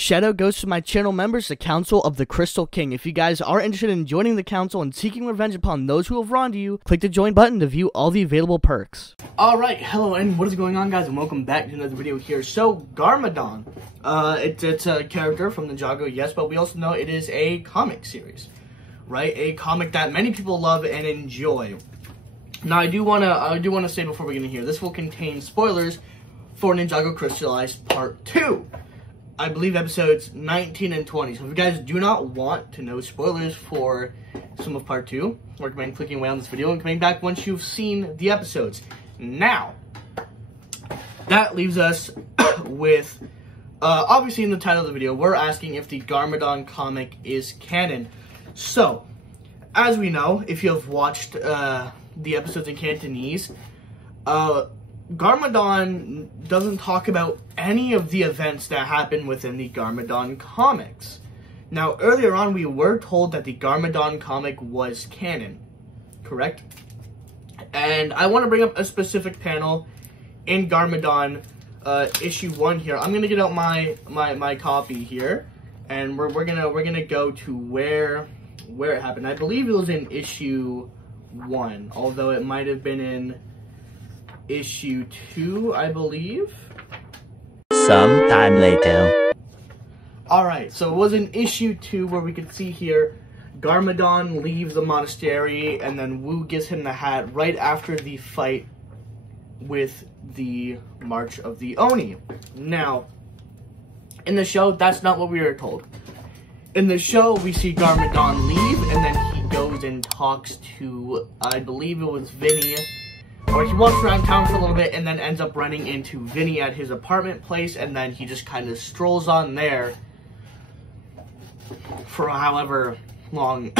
Shout out goes to my channel members, the Council of the Crystal King. If you guys are interested in joining the council and seeking revenge upon those who have wronged you, click the join button to view all the available perks. Alright, hello and what is going on, guys, and welcome back to another video here. So, Garmadon, it's a character from Ninjago, yes, but we also know it is a comic series, right? A comic that many people love and enjoy. Now, I do wanna say before we get in here, this will contain spoilers for Ninjago Crystallized Part 2. I believe episodes 19 and 20. So if you guys do not want to know spoilers for some of Part 2, recommend clicking away on this video and coming back once you've seen the episodes. Now, that leaves us with, obviously in the title of the video, we're asking if the Garmadon comic is canon. So, as we know, if you have watched the episodes in Cantonese, Garmadon doesn't talk about any of the events that happen within the Garmadon comics. Now, earlier on, we were told that the Garmadon comic was canon, correct? And I want to bring up a specific panel in Garmadon issue 1 here. I'm gonna get out my copy here, and we're gonna go to where it happened. I believe it was in issue 1, although it might have been in issue 2, I believe. Sometime later. Alright, so it was in issue 2 where we could see here Garmadon leaves the monastery and then Wu gives him the hat right after the fight with the March of the Oni. Now, in the show, that's not what we were told. In the show, we see Garmadon leave and then he goes and talks to, I believe it was Vinny, or he walks around town for a little bit and then ends up running into Vinny at his apartment place, and then he just kind of strolls on there for however long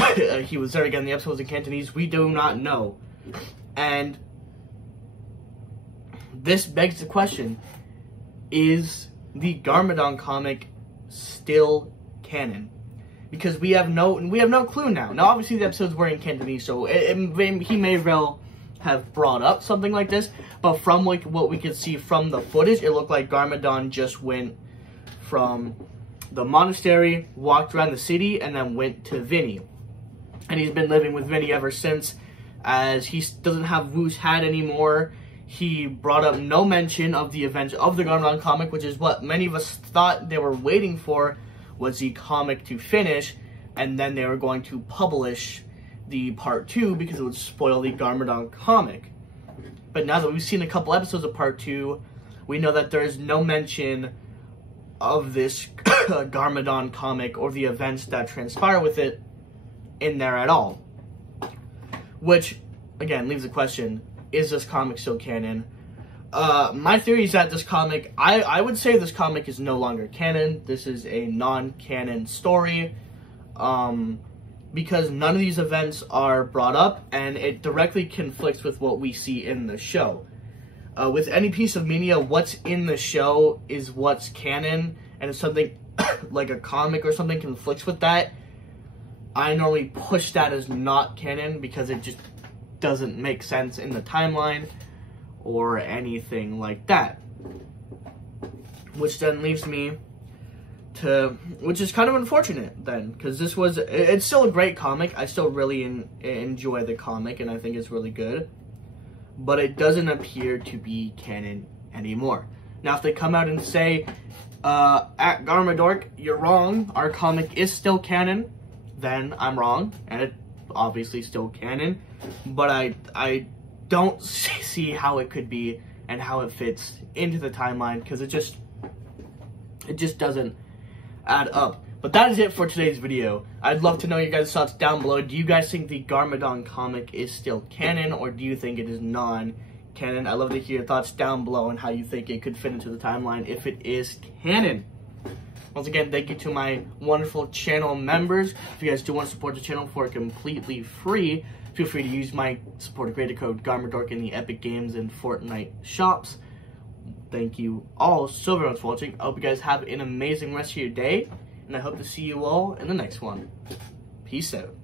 he was there. Again, the episodes in Cantonese, we do not know. And this begs the question, is the Garmadon comic still canon? Because we have no clue now. Now, obviously, the episodes were in Cantonese, so he may well have brought up something like this, but from like what we could see from the footage, it looked like Garmadon just went from the monastery, walked around the city, and then went to Vinny. And he's been living with Vinny ever since, as he doesn't have Wu's hat anymore. He brought up no mention of the events of the Garmadon comic, which is what many of us thought they were waiting for, was the comic to finish, and then they were going to publish the Part 2 because it would spoil the Garmadon comic. But now that we've seen a couple episodes of Part 2, we know that there is no mention of this Garmadon comic or the events that transpire with it in there at all. Which, again, leaves the question, is this comic still canon? My theory is that this comic, I would say this comic is no longer canon. This is a non-canon story. Because none of these events are brought up, and it directly conflicts with what we see in the show. With any piece of media, what's in the show is what's canon, and if something like a comic or something conflicts with that, I normally push that as not canon because it just doesn't make sense in the timeline or anything like that. Which then leaves me to, which is kind of unfortunate then, because it's still a great comic. I still really enjoy the comic, and I think it's really good, but it doesn't appear to be canon anymore. Now, if they come out and say, at Garmadork, you're wrong, our comic is still canon, then I'm wrong, and it's obviously still canon, but I don't see how it could be and how it fits into the timeline, because it just doesn't add up. But that is it for today's video. I'd love to know your guys' thoughts down below. Do you guys think the Garmadon comic is still canon, or do you think it is non-canon? I'd love to hear your thoughts down below and how you think it could fit into the timeline if it is canon. Once again, thank you to my wonderful channel members. If you guys do want to support the channel for completely free, feel free to use my supporter creator code Garmadork in the Epic Games and Fortnite shops. Thank you all so very much for watching. I hope you guys have an amazing rest of your day, and I hope to see you all in the next one. Peace out.